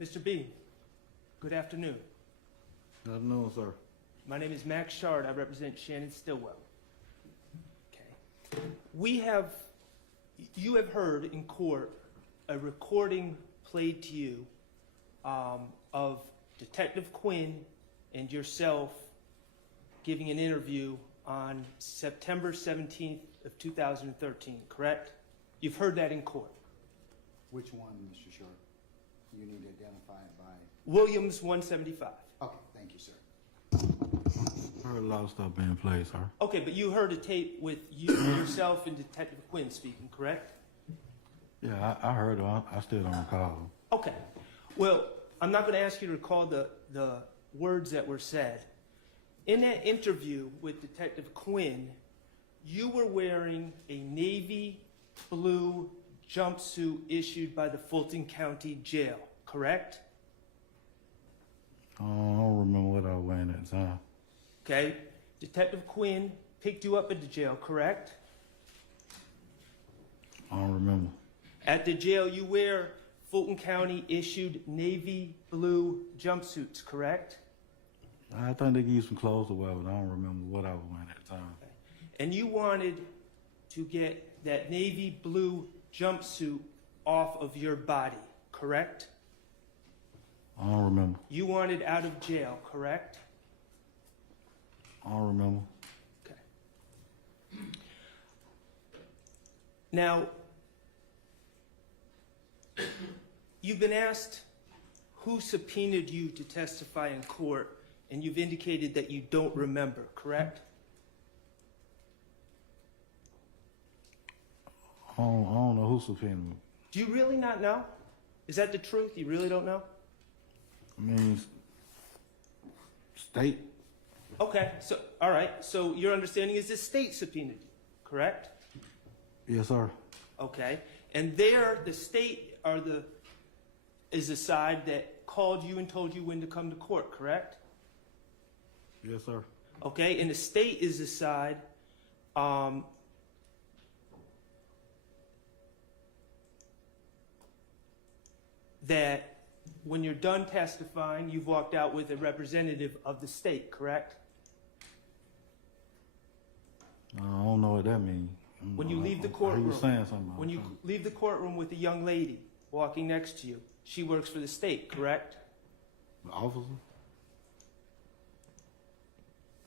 Mr. Bean, good afternoon. Good afternoon, sir. My name is Max Schardt. I represent Shannon Stillwell. Okay. You have heard in court a recording played to you of Detective Quinn and yourself giving an interview on September 17th of 2013, correct? You've heard that in court. Which one, Mr. Short? You need to identify it by... Williams 175. Okay, thank you, sir. I heard a lot of stuff being played, sir. Okay, but you heard a tape with yourself and Detective Quinn speaking, correct? Yeah, I heard it. I still don't recall. Okay. Well, I'm not going to ask you to recall the words that were said. In that interview with Detective Quinn, you were wearing a navy blue jumpsuit issued by the Fulton County Jail, correct? I don't remember what I was wearing at the time. Okay. Detective Quinn picked you up at the jail, correct? I don't remember. At the jail, you wear Fulton County issued navy blue jumpsuits, correct? I think they gave you some clothes to wear, but I don't remember what I was wearing at the time. And you wanted to get that navy blue jumpsuit off of your body, correct? I don't remember. You wanted out of jail, correct? I don't remember. Okay. Now, you've been asked who subpoenaed you to testify in court, and you've indicated that you don't remember, correct? I don't know who subpoenaed me. Do you really not know? Is that the truth? You really don't know? I mean, state. Okay, so, all right, so your understanding is the state subpoenaed you, correct? Yes, sir. Okay, and there, the state is the side that called you and told you when to come to court, correct? Yes, sir. Okay, and the state is the side that when you're done testifying, you've walked out with a representative of the state, correct? I don't know what that means. When you leave the courtroom, you saying something when you leave the courtroom with a young lady walking next to you, she works for the state, correct? The officer?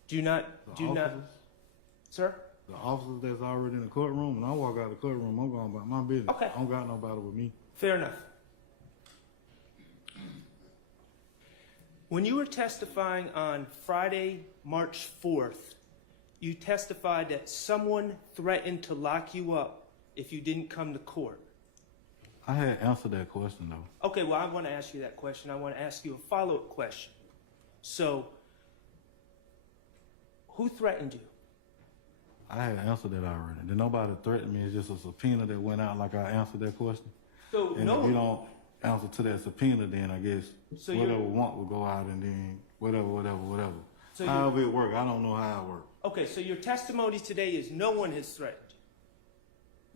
Do not, sir? The officers that's already in the courtroom, when I walk out of the courtroom, I'm going about my business. Okay. I don't got nobody with me. Fair enough. When you were testifying on Friday, March 4th, you testified that someone threatened to lock you up if you didn't come to court. I had answered that question, though. Okay, well, I want to ask you that question. I want to ask you a follow-up question. So, who threatened you? I had answered that already. Then nobody threatened me. It's just a subpoena that went out like I answered that question. So, and no. if you don't answer to that subpoena, then I guess So whatever want will go out and then whatever. So however it work, I don't know how it work. Okay, so your testimony today is no one has threatened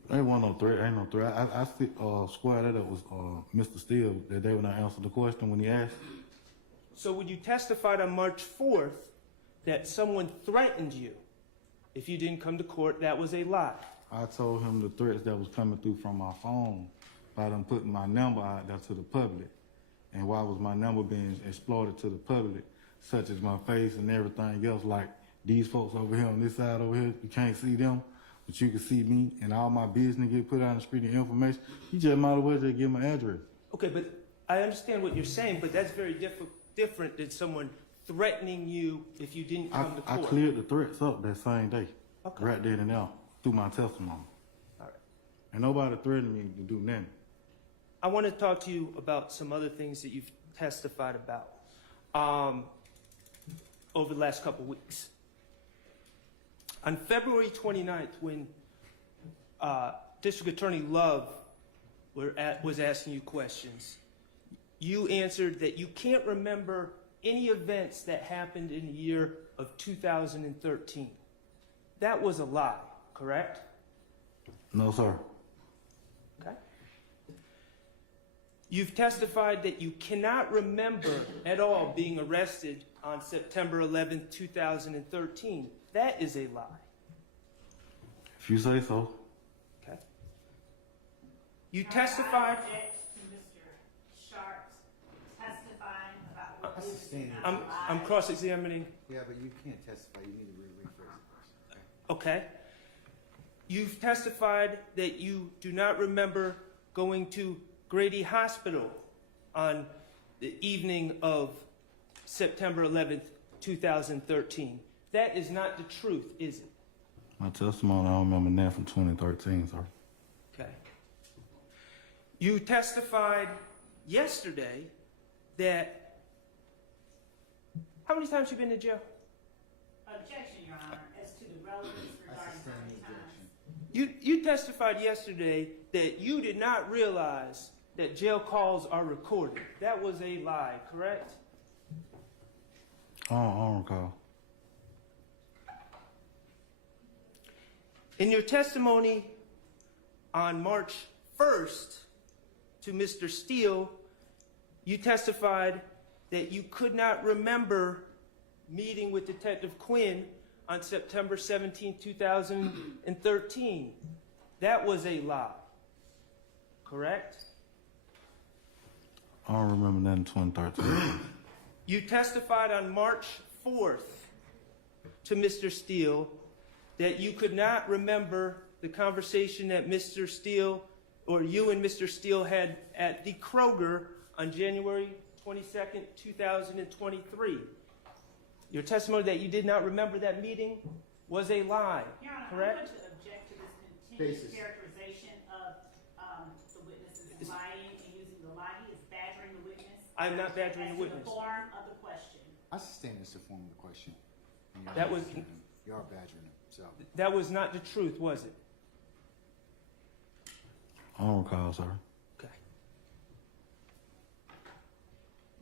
you. Ain't no threat. Ain't no threat. I squared that up with Mr. Steele that they would not answer the question when he asked. So when you testified on March 4th that someone threatened you if you didn't come to court, that was a lie. I told him the threats that was coming through from my phone by them putting my number out there to the public. And why was my number being exploited to the public, such as my face and everything else, like these folks over here on this side over here, you can't see them, but you can see me, and all my business get put out on the street and information. You just might as well just give my address. Okay, but I understand what you're saying, but that's very different than someone threatening you if you didn't come to court. I cleared the threats up that same day, Okay. right there and now, through my testimony. All right. And nobody threatened me to do nothing. I want to talk to you about some other things that you've testified about over the last couple weeks. On February 29th, when District Attorney Love was asking you questions, you answered that you can't remember any events that happened in the year of 2013. That was a lie, correct? No, sir. Okay. You've testified that you cannot remember at all being arrested on September 11th, 2013. That is a lie. If you say so. Okay. You testified. I object to Mr. Schardt testifying about what That's he the standard. I'm cross-examining. Yeah, but you can't testify, you need to rephrase it first, Okay. You've testified that you do not remember going to Grady Hospital on the evening of September 11th, 2013. That is not the truth, is it? My testimony, I don't remember that from 2013, sir. Okay. You testified yesterday that... How many times have you been to jail? Objection, Your Honor, as to the relevance regarding how many times. You testified yesterday that you did not realize that jail calls are recorded. That was a lie, correct? I don't recall. In your testimony on March 1st to Mr. Steele, you testified that you could not remember meeting with Detective Quinn on September 17, 2013. That was a lie, correct? I don't remember that in 2013. You testified on March 4th to Mr. Steele that you could not remember the conversation that Mr. Steele or you and Mr. Steele had at the Kroger on January 22nd, 2023. Your testimony that you did not remember that meeting was a lie, Your Honor, correct? I'm going to object to this continued Basis. characterization of the witness as lying and using the lie. He is badgering the witness. I'm not badgering the As to witness. the form of the question. I sustain this the form of the question. And you're That was- badgering him. You are badgering him, so. That was not the truth, was it? I don't recall, sir. Okay.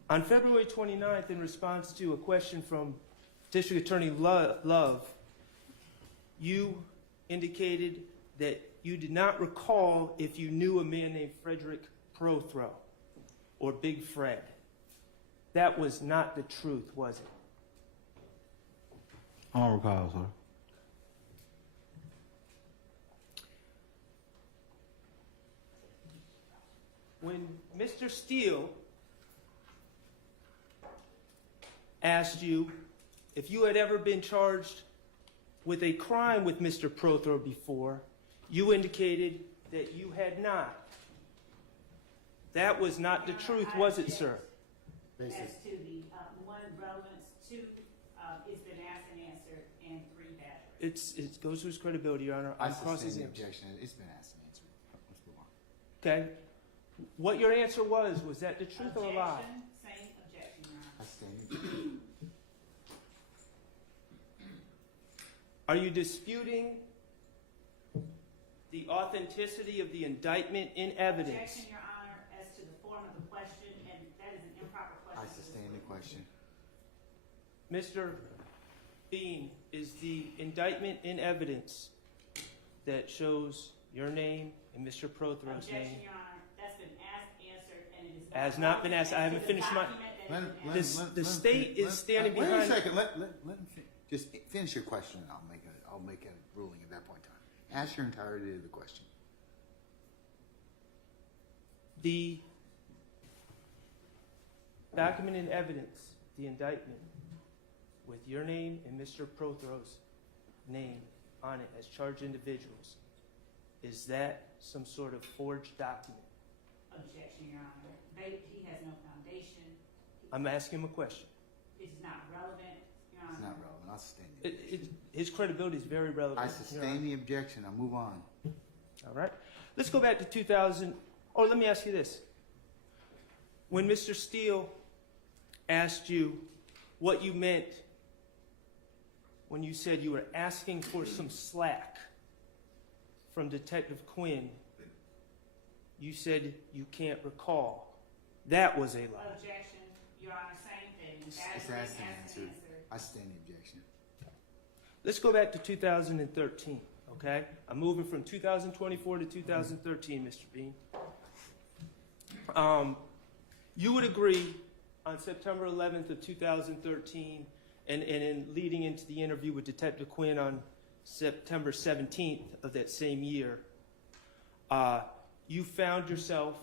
On February 29th, in response to a question from District Attorney Love, you indicated that you did not recall if you knew a man named Frederick Prothro or Big Fred. That was not the truth, was it? I don't recall, sir. When Mr. Steele asked you if you had ever been charged with a crime with Mr. Prothro before, you indicated that you had not. That was not the truth, was it, sir? Basis. As to the one relevance, two is been asked and answered, and three badgering. It goes to his credibility, Your Honor. I I'm sustain the cross-examining. objection. It's been asked and answered. Let's move on. Okay. What your answer was that the truth or a lie? Objection, same objection, Your Honor. I sustain the objection. Are you disputing the authenticity of the indictment in evidence? Objection, Your Honor, as to the form of the question, and that is an improper question. I sustain the question. Mr. Bean, is the indictment in evidence that shows your name and Mr. Prothro's Objection, name? Your Honor, that's been asked, answered, and it is. Has not been asked. I haven't finished my- The state is standing Wait behind- a second, let him finish. Just finish your question and I'll make a ruling at that point in time. Ask your entirety of the question. The document in evidence, the indictment, with your name and Mr. Prothro's name on it as charged individuals, is that some sort of forged document? Objection, Your Honor. He has no foundation. I'm asking him a question. It's not relevant, Your Honor. It's not relevant. I sustain the objection. His credibility is very relevant. I Your sustain Honor. the objection. I'll move on. All right. Let's go back to 2000. Or let me ask you this. When Mr. Steele asked you what you meant when you said you were asking for some slack from Detective Quinn, you said you can't recall. That was a lie. Objection, Your Honor, same thing. It's Badgering, asked and asked answered. I sustain the objection. Let's go back to 2013, okay? I'm moving from 2024 to 2013, Mr. Bean. You would agree on September 11th of 2013 and in leading into the interview with Detective Quinn on September 17th of that same year, you found yourself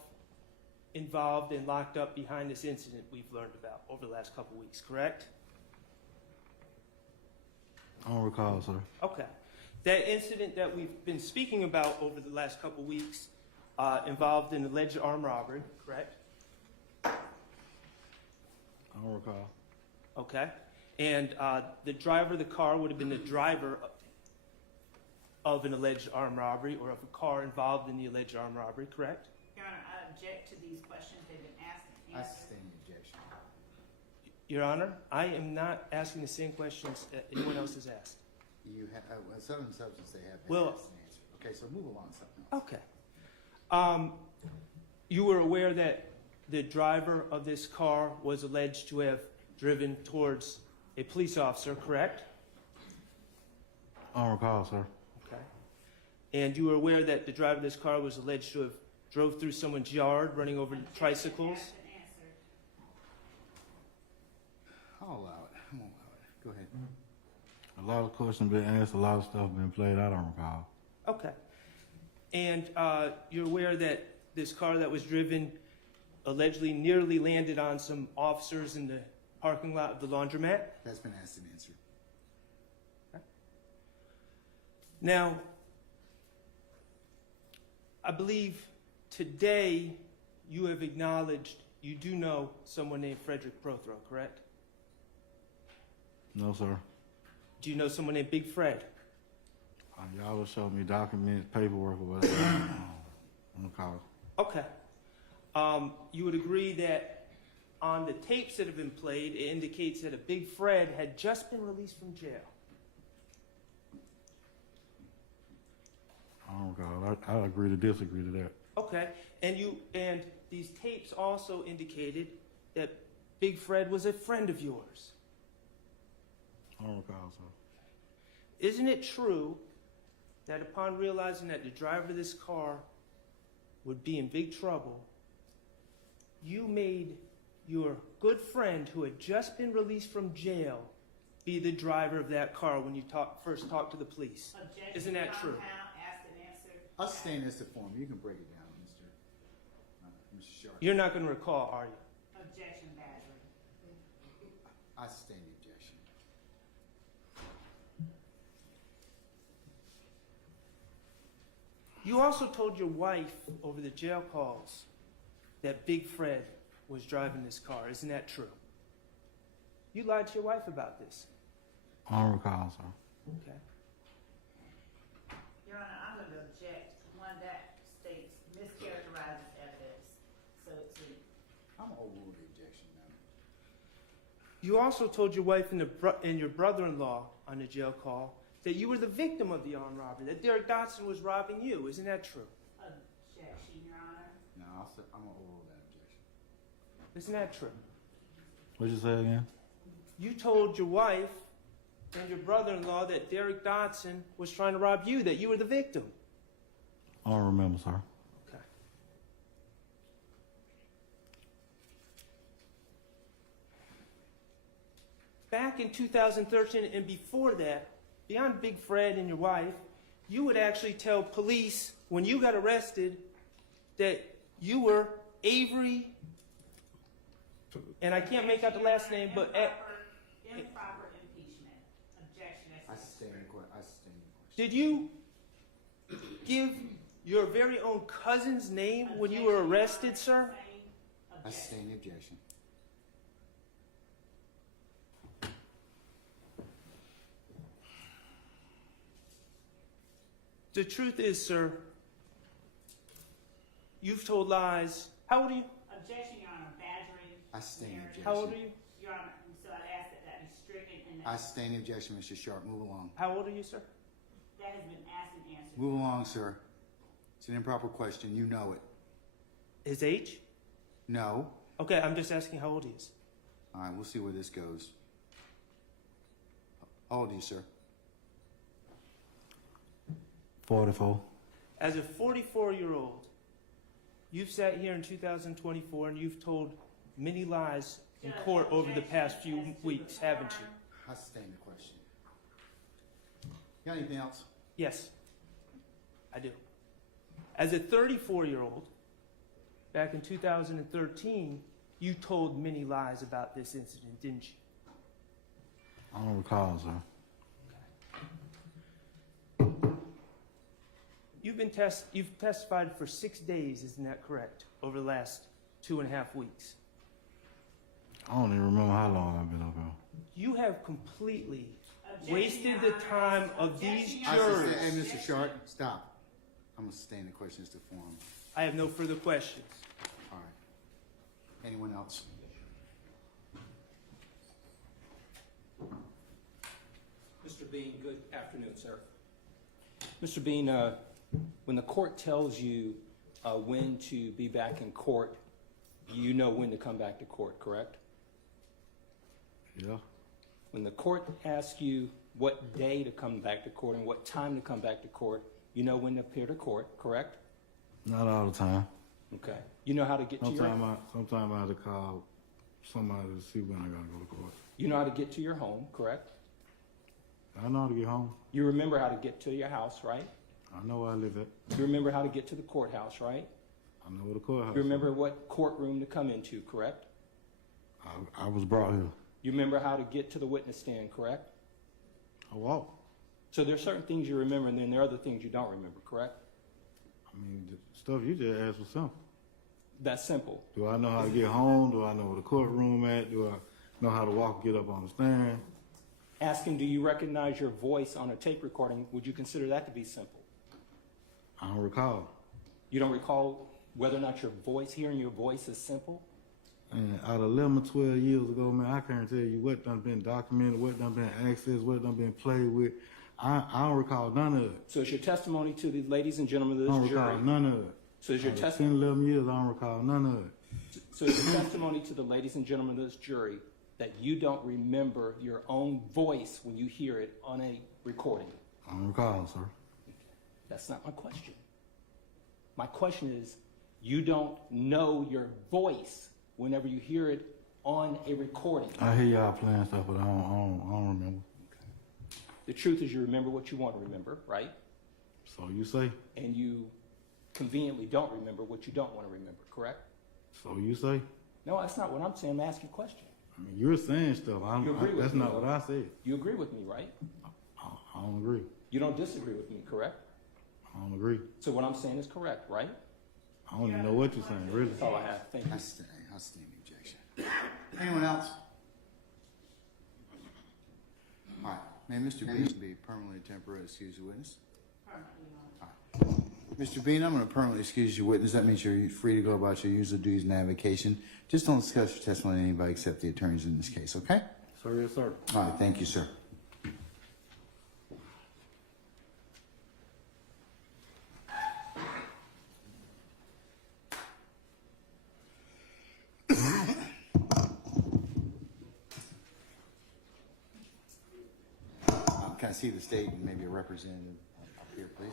involved and locked up behind this incident we've learned about over the last couple weeks, correct? I don't recall, sir. Okay. That incident that we've been speaking about over the last couple weeks involved an alleged armed robbery, correct? I don't recall. Okay. And the driver of the car would have been the driver of an alleged armed robbery or of a car involved in the alleged armed robbery, correct? Your Honor, I object to these questions. They've been asked and I answered. sustain the objection. Your Honor, I am not asking the same questions that anyone else has asked. You have, Southern Substance, they have been Well- asked and answered. Okay, so move along to something else. Okay. You were aware that the driver of this car was alleged to have driven towards a police officer, correct? I don't recall, sir. Okay. And you were aware that the driver of this car was alleged to have drove through someone's yard, running over tricycles? Asked and answered. I'll allow it. I'm gonna allow it. Go ahead. A lot of questions been asked, a lot of stuff been played. I don't recall. Okay. And you're aware that this car that was driven allegedly nearly landed on some officers in the parking lot of the laundromat? That's been asked and answered. Now, I believe today you have acknowledged you do know someone named Frederick Prothero, correct? No, sir. Do you know someone named Big Fred? Y'all will show me documents, paperwork, or whatever. I don't recall. Okay. You would agree that on the tapes that have been played, it indicates that a Big Fred had just been released from jail. I don't recall. I agree to disagree to that. Okay. And these tapes also indicated that Big Fred was a friend of yours. I don't recall, sir. Isn't it true that upon realizing that the driver of this car would be in big trouble, you made your good friend who had just been released from jail be the driver of that car when you first talked to the police? Objection. Isn't that true? Compound, asked and answered. I'll sustain this to form. You can break it down, Mr. Schardt. You're not going to recall, are you? Objection, battery. I sustain the objection. You also told your wife over the jail calls that Big Fred was driving this car. Isn't that true? You lied to your wife about this. I don't recall, sir. Okay. Your Honor, I'm going to object. One that states mischaracterizes evidence. So it's I'm gonna overrule the objection now. You also told your wife and your brother-in-law on the jail call that you were the victim of the armed robbery, that Derek Dotson was robbing you. Isn't that true? objection, Your Honor. No, I'm gonna overrule that objection. Isn't that true? What'd you say again? You told your wife and your brother-in-law that Derek Dotson was trying to rob you, that you were the victim. I don't remember, sir. Okay. Back in 2013 and before that, beyond Big Fred and your wife, you would actually tell police when you got arrested that you were Avery, and I can't make out the last name, but Improper impeachment. Objection. I sustain the question. did you give your very own cousin's name when you were arrested, sir? I sustain the objection. The truth is, sir, you've told lies. How old are you? Objection, Your Honor. Badgering. I sustain the objection. How old are you? Your Honor, so I'd ask that that be stricken and I that sustain the objection, Mr. Sharp. Move along. How old are you, sir? that has been asked and answered. Move along, sir. It's an improper question. You know it. His age? No. Okay, I'm just asking how old he is. All right, we'll see where this goes. How old are you, sir? 44. As a 44-year-old, You've sat here in 2024 and you've told many lies in court over the past few weeks, haven't you? I sustain the question. Got anything else? Yes, I do. As a 34-year-old, back in 2013, you told many lies about this incident, didn't you? I don't recall, sir. You've testified for 6 days, isn't that correct? Over the last 2.5 weeks. I don't even remember how long I've been up here. You have completely Objection, wasted Your the Honor. time of these Objection, I Your Honor. jurors. sustain, hey, Mr. Schardt, stop. I'm gonna sustain the questions to form. I have no further questions. All right. Anyone else? Mr. Bean, good afternoon, sir. Mr. Bean, when the court tells you when to be back in court, you know when to come back to court, correct? Yeah. When the court asks you what day to come back to court and what time to come back to court, you know when to appear to court, correct? Not all the time. Okay. You know how to get to your Sometimes I have to call somebody to see when I gotta go to court. you know how to get to your home, correct? I know how to get home. You remember how to get to your house, right? I know where I live at. You remember how to get to the courthouse, right? I know where the courthouse You remember what courtroom to come into, correct? is. I was brought here. You remember how to get to the witness stand, correct? I walked. So there are certain things you remember, and then there are other things you don't remember, correct? I mean, the stuff you just asked was simple. That's simple. Do I know how to get home? Do I know where the courtroom at? Do I know how to walk, get up on the stand? Asking, do you recognize your voice on a tape recording, would you consider that to be simple? I don't recall. You don't recall whether or not your voice, hearing your voice is simple? And out of 11 or 12 years ago, man, I can't tell you what done been documented, what done been accessed, what done been played with. I don't recall none of it. So is your testimony to the ladies and gentlemen I of don't this recall jury? none of it. So is your Out of testimony? 10, 11 years, I don't recall none of it. So is your testimony to the ladies and gentlemen of this jury that you don't remember your own voice when you hear it on a recording? I don't recall, sir. That's not my question. My question is, you don't know your voice whenever you hear it on a recording. I hear y'all playing stuff, but I don't remember. The truth is you remember what you want to remember, right? So you say? And you conveniently don't remember what you don't want to remember, correct? So you say? No, that's not what I'm saying. I'm asking a question. I mean, you're saying stuff. You agree with That's me, not though? what I said. You agree with me, right? I don't agree. You don't disagree with me, correct? I don't agree. So what I'm saying is correct, right? I don't even know what you're saying, really. That's all I have. Thank you. I sustain the objection. Anyone else? All right. May Mr. Bean be permanently temporarily excuse the witness? Permanently, Your Honor. Mr. Bean, I'm going to permanently excuse your witness. That means you're free to go about your usual duties and avocation. Just don't discuss your testimony to anybody except the attorneys in this case, okay? Sir, yes, sir. All right, thank you, sir. Can I see the state and maybe a representative up here, please?